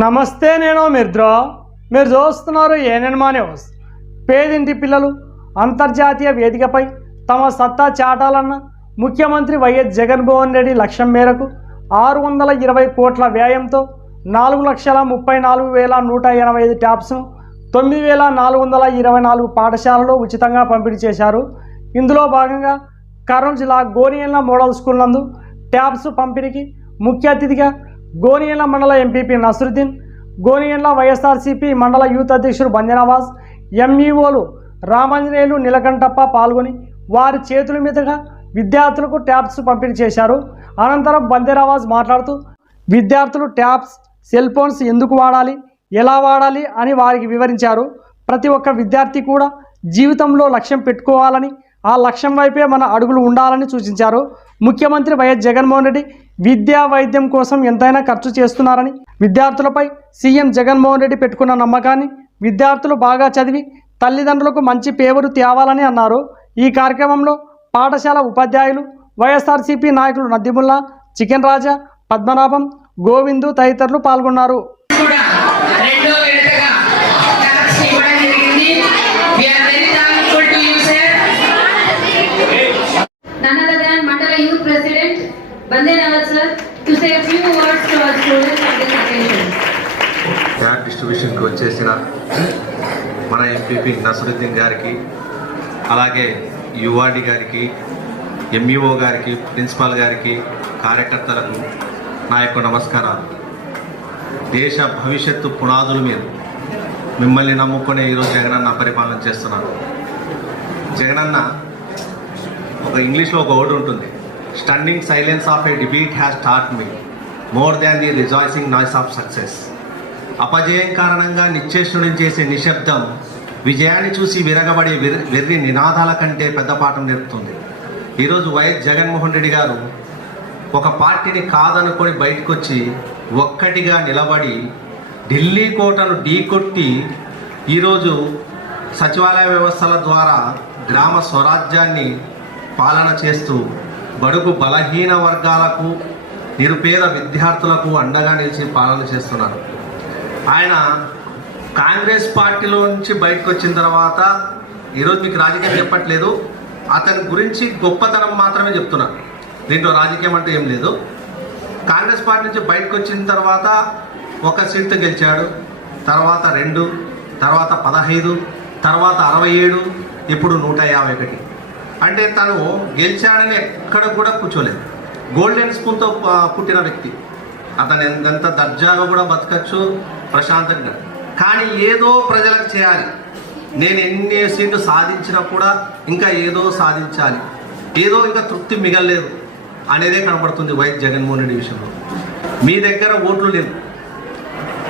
నమస్తే నేను మిర్ద్రో. మీరు చూస్తున్నారు ఏనెన్మా న్యూస్. పేదింటి పిల్లలు అంతర్జాతీయ వేదికపై తమ సత్తా చాటాలన్న ముఖ్యమంత్రి వైఎస్ జగన్మోహన్ రెడ్డి లక్ష్యం మేరకు ఆరు వందల ఇరవై కోట్ల వ్యయంతో నాలుగు లక్షల ముప్పై నాలుగు వేల నూట ఎనభై ఐదు ట్యాబ్స్ను తొమ్మిది వేల నాలుగు వందల ఇరవై నాలుగు పాఠశాలలో ఉచితంగా పంపిణీ చేశారు. ఇందులో భాగంగా కర్నూలు జిల్లా గోనియన్ల మోడల్ స్కూల్ నందు ట్యాబ్స్ పంపిణీకి ముఖ్య అతిథిగా గోనియన్ల మండల ఎంపీపీ నసరుద్దీన్ గోనియన్ల వైఎస్ఆర్సీపీ మండల యూత్ అధ్యక్షుడు బంజనావాస్ ఎంఈఓలు రామాంజనేయులు నీలకంఠప్ప పాల్గొని వారి చేతుల మీదుగా విద్యార్థులకు ట్యాబ్స్ పంపిణీ చేశారు. అనంతరం బంజనావాస్ మాట్లాడుతూ విద్యార్థులు ట్యాబ్స్ సెల్ ఫోన్స్ ఎందుకు వాడాలి ఎలా వాడాలి అని వారికి వివరించారు. ప్రతి ఒక్క విద్యార్థి కూడా జీవితంలో లక్ష్యం పెట్టుకోవాలని ఆ లక్ష్యం వైపే మన అడుగులు ఉండాలని సూచించారు. ముఖ్యమంత్రి వైఎస్ జగన్మోహన్ రెడ్డి విద్యా వైద్యం కోసం ఎంతైనా ఖర్చు చేస్తున్నారని విద్యార్థులపై సీఎం జగన్మోహన్ రెడ్డి పెట్టుకున్న నమ్మకాన్ని విద్యార్థులు బాగా చదివి తల్లిదండ్రులకు మంచి పేరు తేవాలని అన్నారు. ఈ కార్యక్రమంలో పాఠశాల ఉపాధ్యాయులు వైఎస్ఆర్సీపీ నాయకులు నద్దిముల్లా చికెన్ రాజా పద్మనాభం గోవిందు తదితరులు పాల్గొన్నారు. Bande uh, to say a few words to our students on this occasion. డిస్ట్రిబ్యూషన్కి వచ్చేసిన మన ఎంపీపీ నసరుద్దీన్ గారికి అలాగే యువాడి గారికి ఎంఈఓ గారికి ప్రిన్సిపాల్ గారికి కార్యకర్తలకు నా యొక్క నమస్కారాలు. దేశ భవిష్యత్తు పునాదుల మీద మిమ్మల్ని నమ్ముకునే ఈరోజు జగనన్న పరిపాలన చేస్తున్నాను జగనన్న ఒక ఇంగ్లీష్లో ఒక వర్డ్ ఉంటుంది. Stunning silence of a defeat has start me more than the rejoicing noise of success అపజయం కారణంగా నిశ్చేష్టుడం చేసే నిశ్శబ్దం విజయాన్ని చూసి విరగబడే వెర్రి నినాదాల కంటే పెద్ద పాఠం నేర్పుతుంది. ఈరోజు వైఎస్ జగన్మోహన్ రెడ్డి గారు ఒక పార్టీని కాదనుకొని బయటకు వచ్చి ఒక్కటిగా నిలబడి ఢిల్లీ కోటను ఢీకొట్టి ఈరోజు సచివాలయ వ్యవస్థల ద్వారా గ్రామ స్వరాజ్యాన్ని పాలన చేస్తూ బడుగు బలహీన వర్గాలకు నిరుపేద విద్యార్థులకు అండగా నిలిచి పాలన చేస్తున్నారు. ఆయన కాంగ్రెస్ పార్టీలో నుంచి బయటకు వచ్చిన తర్వాత ఈరోజు మీకు రాజకీయం చెప్పట్లేదు. అతని గురించి గొప్పతనం మాత్రమే చెప్తున్నాను దీంట్లో రాజకీయం అంటే ఏం లేదు. కాంగ్రెస్ పార్టీ నుంచి బయటకు వచ్చిన తర్వాత ఒక సీటు గెలిచాడు. తర్వాత రెండు తర్వాత పదహైదు తర్వాత అరవై ఏడు ఇప్పుడు నూట యాభై ఒకటి. అంటే తను గెలిచాడని ఎక్కడ కూడా కూర్చోలేదు. గోల్డెన్ స్పూన్తో పుట్టిన వ్యక్తి. అతను ఎంత దర్జాగా కూడా బతకచ్చు ప్రశాంతంగా. కానీ ఏదో ప్రజలకు చేయాలి. నేను ఎన్ని సీట్లు సాధించినా కూడా ఇంకా ఏదో సాధించాలి. ఏదో ఇంకా తృప్తి మిగలలేదు అనేదే కనబడుతుంది వైఎస్ జగన్మోహన్ రెడ్డి విషయంలో. మీ దగ్గర ఓట్లు లేవు.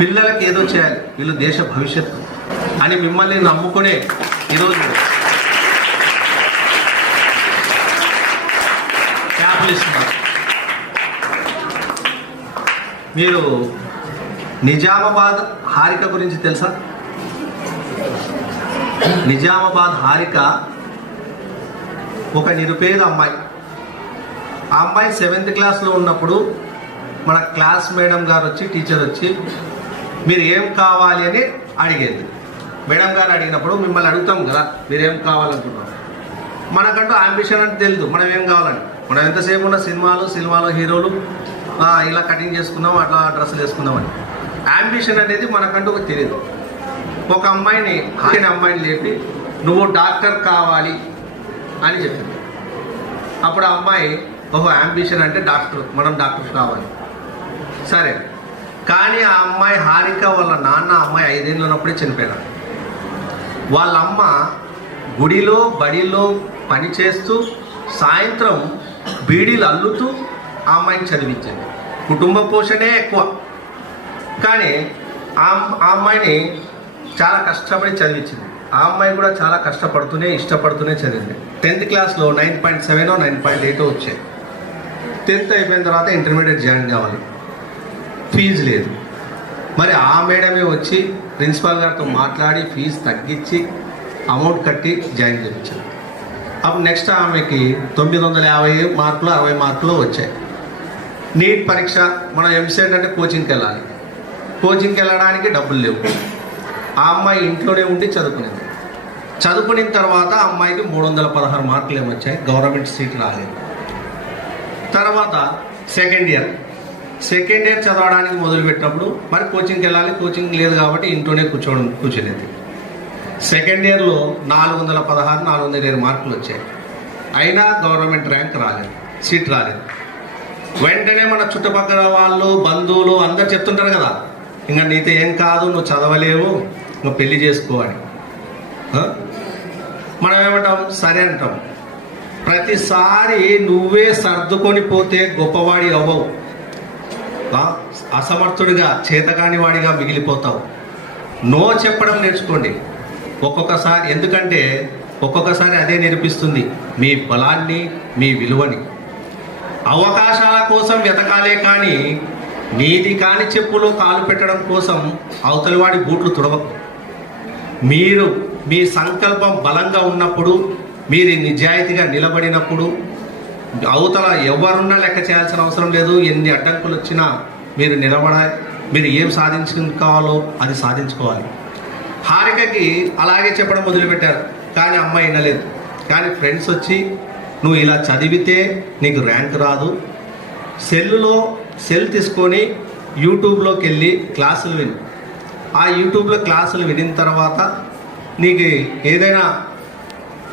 పిల్లలకి ఏదో చేయాలి. వీళ్ళు దేశ భవిష్యత్తు అని మిమ్మల్ని నమ్ముకునే ఈరోజు క్యాప్లు ఇస్తున్నారు మీరు నిజామాబాద్ హారిక గురించి తెలుసా? నిజామాబాద్ హారిక ఒక నిరుపేద అమ్మాయి. ఆ అమ్మాయి సెవెంత్ క్లాస్లో ఉన్నప్పుడు మన క్లాస్ మేడం గారు వచ్చి టీచర్ వచ్చి మీరు ఏం కావాలి అని అడిగేది. మేడం గారు అడిగినప్పుడు మిమ్మల్ని అడుగుతాం కదా మీరేం ఏం కావాలనుకుంటున్నాం మనకంటూ అంబిషన్ అంటే తెలియదు మనం ఏం కావాలని. మనం ఎంతసేపు ఉన్న సినిమాలు సినిమాలో హీరోలు ఇలా కటింగ్ చేసుకున్నాం అట్లా డ్రెస్సులు వేసుకున్నామని. అంబిషన్ అనేది మనకంటూ ఒక తెలియదు ఒక అమ్మాయిని ఆయన అమ్మాయిని లేపి నువ్వు డాక్టర్ కావాలి అని చెప్పింది. అప్పుడు ఆ అమ్మాయి ఓహో అంబిషన్ అంటే డాక్టర్ మనం డాక్టర్ కావాలి. సరే. కానీ ఆ అమ్మాయి హారిక వాళ్ళ నాన్న అమ్మాయి ఐదేళ్ళు ఉన్నప్పుడే చనిపోయినాడు వాళ్ళ అమ్మ గుడిలో బడిలో పని చేస్తూ సాయంత్రం బీడీలు అల్లుతూ ఆ అమ్మాయిని చదివించింది కుటుంబ పోషణే ఎక్కువ. కానీ ఆ ఆ అమ్మాయిని చాలా కష్టపడి చదివించింది. ఆ అమ్మాయి కూడా చాలా కష్టపడుతూనే ఇష్టపడుతూనే చదివింది. టెన్త్ క్లాస్లో nine point seven nine point eight వచ్చాయి. టెన్త్ అయిపోయిన తర్వాత ఇంటర్మీడియట్ జాయిన్ కావాలి. ఫీజు లేదు. మరి ఆ మేడమే వచ్చి ప్రిన్సిపాల్ గారితో మాట్లాడి ఫీజు తగ్గించి అమౌంట్ కట్టి జాయిన్ చేయించారు. అప్పుడు నెక్స్ట్ ఆమెకి తొమ్మిది వందల యాభై మార్కులు అరవై మార్కులు వచ్చాయి. నీట్ పరీక్ష మనం ఎంసెట్ అంటే కోచింగ్కి వెళ్ళాలి. కోచింగ్కి వెళ్ళడానికి డబ్బులు లేవు. ఆ అమ్మాయి ఇంట్లోనే ఉండి చదువుకునేది. చదువుకున్న తర్వాత అమ్మాయికి మూడు వందల పదహారు మార్కులు ఏమొచ్చాయి గవర్నమెంట్ సీట్ రాలేదు. తర్వాత సెకండ్ ఇయర్ సెకండ్ ఇయర్ చదవడానికి మొదలుపెట్టినప్పుడు మరి కోచింగ్కి వెళ్ళాలి కోచింగ్ లేదు కాబట్టి ఇంట్లోనే కూర్చోవడం కూర్చోలేదు సెకండ్ ఇయర్లో నాలుగు వందల పదహారు నాలుగు వందల ఇరవై మార్కులు వచ్చాయి. అయినా గవర్నమెంట్ ర్యాంక్ రాలేదు సీట్ రాలేదు. వెంటనే మన చుట్టుపక్కల వాళ్ళు బంధువులు అందరు చెప్తుంటారు కదా ఇంకా నీతో ఏం కాదు నువ్వు చదవలేవు నువ్వు పెళ్ళి చేసుకోవాలి మనం ఏమంటాం? సరే అంటాం. ప్రతిసారి నువ్వే సర్దుకొని పోతే గొప్పవాడి అవ్వవు. అసమర్థుడిగా చేతకాని వాడిగా మిగిలిపోతావు. నో చెప్పడం నేర్చుకోండి. ఒక్కొక్కసారి ఎందుకంటే ఒక్కొక్కసారి అదే నేర్పిస్తుంది. మీ బలాన్ని మీ విలువని. అవకాశాల కోసం వెతకాలే కానీ నీది కాని చెప్పులో కాలు పెట్టడం కోసం అవతలివాడి బూట్లు తుడవకు. మీరు మీ సంకల్పం బలంగా ఉన్నప్పుడు మీరు నిజాయితీగా నిలబడినప్పుడు అవతల ఎవరున్నా లెక్క చేయాల్సిన అవసరం లేదు. ఎన్ని అడ్డంకులు వచ్చినా మీరు నిలబడ మీరు ఏం సాధించుకోవాలో అది సాధించుకోవాలి. హారికకి అలాగే చెప్పడం మొదలుపెట్టారు. కానీ అమ్మాయి వినలేదు. కానీ ఫ్రెండ్స్ వచ్చి నువ్వు ఇలా చదివితే నీకు ర్యాంక్ రాదు. సెల్లులో సెల్ తీసుకొని యూట్యూబ్లోకి వెళ్ళి క్లాసులు విని. ఆ యూట్యూబ్లో క్లాసులు వినిన తర్వాత నీకు ఏదైనా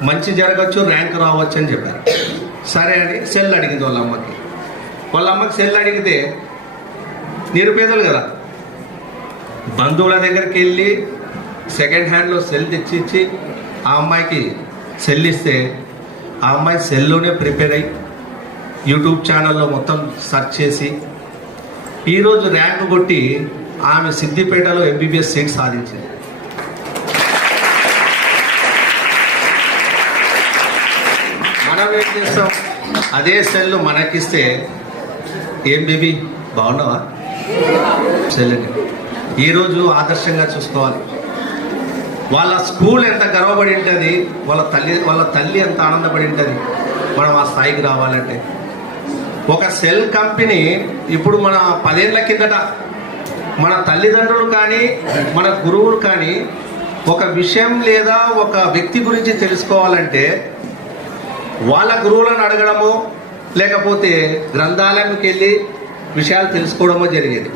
మంచి జరగచ్చు ర్యాంక్ రావచ్చు అని చెప్పారు. సరే అని సెల్ అడిగింది వాళ్ళ అమ్మకి. వాళ్ళ అమ్మకి సెల్ అడిగితే నిరుపేదలు కదా బంధువుల దగ్గరికి వెళ్ళి సెకండ్ హ్యాండ్లో సెల్ తెచ్చి ఇచ్చి ఆ అమ్మాయికి సెల్ ఇస్తే ఆ అమ్మాయి సెల్లోనే ప్రిపేర్ అయ్యి యూట్యూబ్ ఛానల్లో మొత్తం సెర్చ్ చేసి ఈరోజు ర్యాంక్ కొట్టి ఆమె సిద్దిపేటలో ఎంబీబీఎస్ సీట్ సాధించింది. మనం ఏం చేస్తాం? అదే సెల్ మనకిస్తే ఏం బేబీ? బాగున్నావా? సెల్ని ఈరోజు ఆదర్శంగా చూసుకోవాలి. వాళ్ళ స్కూల్ ఎంత గర్వపడి ఉంటుంది వాళ్ళ తల్లి వాళ్ళ తల్లి ఎంత ఆనందపడి ఉంటుంది మనం ఆ స్థాయికి రావాలంటే. ఒక సెల్ కంపెనీ ఇప్పుడు మన పదేళ్ళ కిందట మన తల్లిదండ్రులు కానీ మన గురువులు కానీ ఒక విషయం లేదా ఒక వ్యక్తి గురించి తెలుసుకోవాలంటే వాళ్ళ గురువులను అడగడము లేకపోతే గ్రంథాలయంకి వెళ్ళి విషయాలు తెలుసుకోవడమో జరిగేది.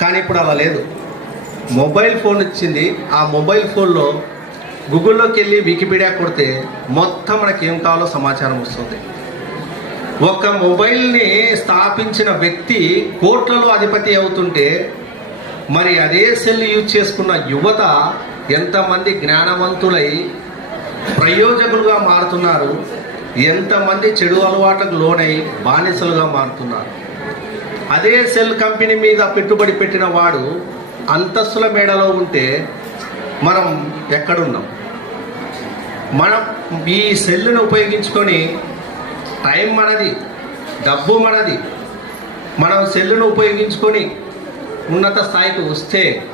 కానీ ఇప్పుడు అలా లేదు. మొబైల్ ఫోన్ వచ్చింది. ఆ మొబైల్ ఫోన్లో గూగుల్లోకి వెళ్ళి వికీపీడియా కొడితే మొత్తం మనకి ఏం కావాలో సమాచారం వస్తుంది. ఒక మొబైల్ని స్థాపించిన వ్యక్తి కోట్లలో అధిపతి అవుతుంటే మరి అదే సెల్ యూజ్ చేసుకున్న యువత ఎంతమంది జ్ఞానవంతులై ప్రయోజకులుగా మారుతున్నారు ఎంతమంది చెడు అలవాట్లకు లోనై బానిసలుగా మారుతున్నారు. అదే సెల్ కంపెనీ మీద పెట్టుబడి పెట్టిన వాడు అంతస్తుల మేడలో ఉంటే మనం ఎక్కడున్నాం? మనం ఈ సెల్లును ఉపయోగించుకొని టైం మనది డబ్బు మనది. మనం సెల్లును ఉపయోగించుకొని ఉన్నత స్థాయికి వస్తే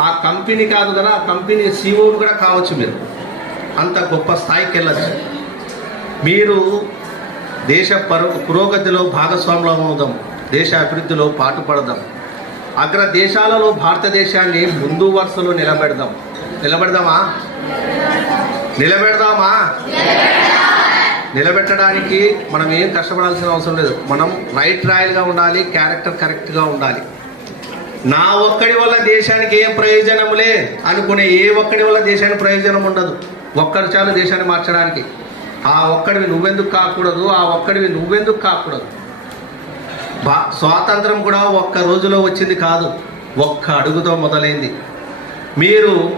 ఆ కంపెనీ కాదు కదా ఆ కంపెనీ సీఓ కూడా కావచ్చు మీరు. అంత గొప్ప స్థాయికి వెళ్ళచ్చు. మీరు దేశ పురోగతిలో భాగస్వాములం అవుదాం దేశ అభివృద్ధిలో పాటుపడదాం. అగ్ర దేశాలలో భారతదేశాన్ని ముందు వరుసలో నిలబెడదాం. నిలబెడదామా? నిలబెడదామా? నిలబెట్టడానికి మనం ఏం కష్టపడాల్సిన అవసరం లేదు. మనం రైట్ రాయల్గా ఉండాలి క్యారెక్టర్ కరెక్ట్గా ఉండాలి. నా ఒక్కడి వల్ల దేశానికి ఏం ప్రయోజనములే అనుకునే ఏ ఒక్కడి వల్ల దేశానికి ప్రయోజనం ఉండదు. ఒక్కడు చాలు దేశాన్ని మార్చడానికి. ఆ ఒక్కడివి నువ్వెందుకు కాకూడదు? ఆ ఒక్కడివి నువ్వెందుకు కాకూడదు? స్వాతంత్రం కూడా ఒక్క రోజులో వచ్చింది కాదు. ఒక్క అడుగుతో మొదలైంది. మీరు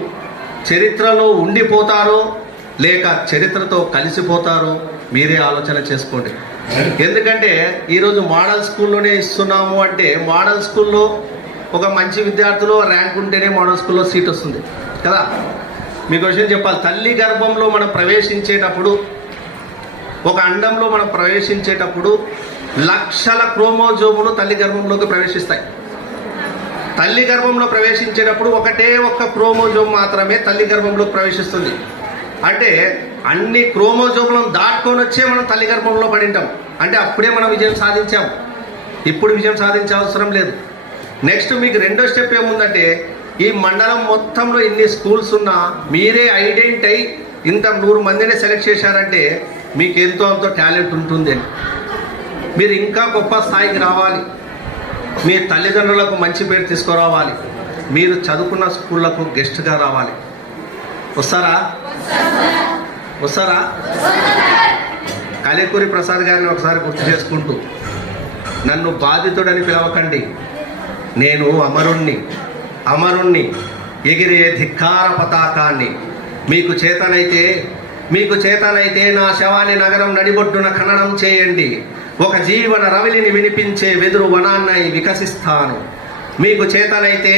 చరిత్రలో ఉండిపోతారో లేక చరిత్రతో కలిసిపోతారో మీరే ఆలోచన చేసుకోండి. ఎందుకంటే ఈరోజు మోడల్ స్కూల్లోనే ఇస్తున్నాము అంటే మోడల్ స్కూల్లో ఒక మంచి విద్యార్థులు ర్యాంక్ ఉంటేనే మోడల్ స్కూల్లో సీట్ వస్తుంది. కదా? మీకు విషయం చెప్పాలి. తల్లి గర్భంలో మనం ప్రవేశించేటప్పుడు ఒక అండంలో మనం ప్రవేశించేటప్పుడు లక్షల క్రోమోజోములు తల్లి గర్భంలోకి ప్రవేశిస్తాయి. తల్లి గర్భంలో ప్రవేశించేటప్పుడు ఒకటే ఒక్క క్రోమోజోమ్ మాత్రమే తల్లి గర్భంలోకి ప్రవేశిస్తుంది. అంటే అన్ని క్రోమోజోములను దాటుకొని వచ్చే మనం తల్లి గర్భంలో పడింటాం. అంటే అప్పుడే మనం విజయం సాధించాం. ఇప్పుడు విజయం సాధించే అవసరం లేదు. నెక్స్ట్ మీకు రెండో స్టెప్ ఏముందంటే ఈ మండలం మొత్తంలో ఇన్ని స్కూల్స్ ఉన్నా మీరే ఐడెంట్ అయి ఇంత నూరు మందిని సెలెక్ట్ చేశారంటే మీకు ఎంతో అంతో టాలెంట్ ఉంటుంది అని మీరు ఇంకా గొప్ప స్థాయికి రావాలి. మీ తల్లిదండ్రులకు మంచి పేరు తీసుకురావాలి. మీరు చదువుకున్న స్కూళ్ళకు గెస్ట్గా రావాలి. వస్తారా? వస్తారా? కలేకూరి ప్రసాద్ గారిని ఒకసారి గుర్తు చేసుకుంటూ నన్ను బాధితుడని పిలవకండి. నేను అమరుణ్ణి అమరుణ్ణి ఎగిరే ధిక్కార పతాకాన్ని. మీకు చేతనైతే మీకు చేతనైతే నా శవాన్ని నగరం నడిబొడ్డున ఖననం చేయండి. ఒక జీవన రవిలిని వినిపించే వెదురు వనాన్నై వికసిస్తాను. మీకు చేతనైతే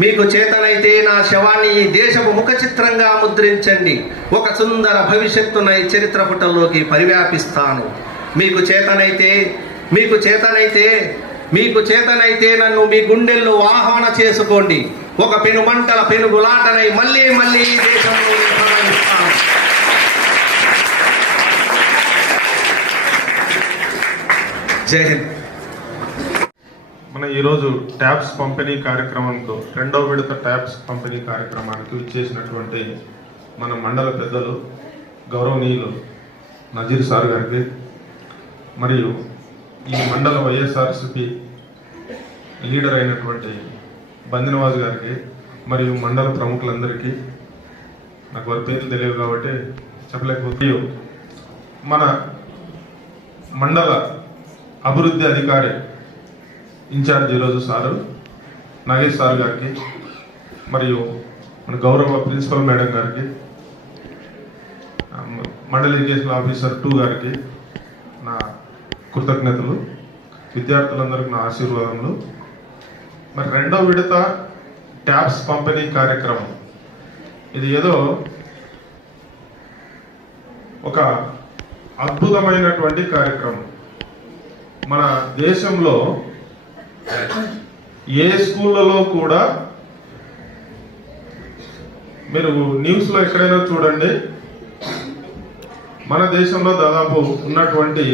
మీకు చేతనైతే నా శవాన్ని ఈ దేశపు ముఖ చిత్రంగా ముద్రించండి. ఒక సుందర భవిష్యత్తునై చరిత్ర పుటల్లోకి పరివ్యాపిస్తాను. మీకు చేతనైతే మీకు చేతనైతే మీకు చేతనైతే నన్ను మీ గుండెల్లో ఆహ్వాన చేసుకోండి. ఒక పెనుమంటల పెనుగులాటనై మళ్ళీ మళ్ళీ ఈ దేశంలో జై హింద్. మన ఈరోజు ట్యాబ్స్ పంపిణీ కార్యక్రమంతో రెండవ విడత ట్యాబ్స్ పంపిణీ కార్యక్రమానికి ఇచ్చేసినటువంటి మన మండల పెద్దలు గౌరవనీయులు నజీర్ సార్ గారికి మరియు ఈ మండల వైఎస్ఆర్సిపి లీడర్ అయినటువంటి బందినవాజ్ గారికి మరియు మండల ప్రముఖులందరికీ నాకు వారి పేర్లు తెలియవు కాబట్టి చెప్పలేకపోతే మన మండల అభివృద్ధి అధికారి ఇన్ఛార్జ్ ఈరోజు సారు నాగేష్ సార్ గారికి మరియు మన గౌరవ ప్రిన్సిపల్ మేడం గారికి ఆ, మండల ఎడ్యుకేషన్ ఆఫీసర్ టూ గారికి నా కృతజ్ఞతలు విద్యార్థులందరికీ నా ఆశీర్వాదములు. మరి రెండో విడత ట్యాబ్స్ పంపిణీ కార్యక్రమం. ఇది ఏదో ఒక అద్భుతమైనటువంటి కార్యక్రమం. మన దేశంలో ఏ స్కూళ్ళలో కూడా మీరు న్యూస్లో ఎక్కడైనా చూడండి మన దేశంలో దాదాపు ఉన్నటువంటి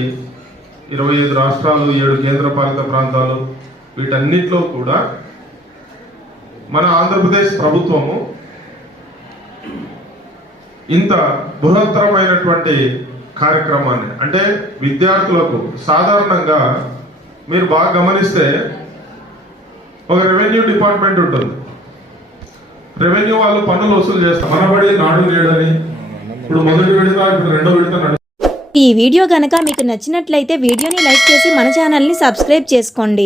ఇరవై ఐదు రాష్ట్రాలు ఏడు కేంద్రపాలిత ప్రాంతాలు వీటన్నిటిలో కూడా మన ఆంధ్రప్రదేశ్ ప్రభుత్వము ఇంత బృహత్తరమైనటువంటి కార్యక్రమాన్ని. అంటే విద్యార్థులకు సాధారణంగా మీరు బాగా గమనిస్తే ఒక రెవెన్యూ డిపార్ట్మెంట్ ఉంటుంది. రెవెన్యూ వాళ్ళు పన్నులు వసూలు చేస్తారు. మనబడి నాడు నేడని ఇప్పుడు మొదటి విడత ఇప్పుడు రెండో విడత ఈ వీడియో కనుక మీకు నచ్చినట్లయితే వీడియోని లైక్ చేసి మన ఛానల్ని సబ్స్క్రైబ్ చేసుకోండి.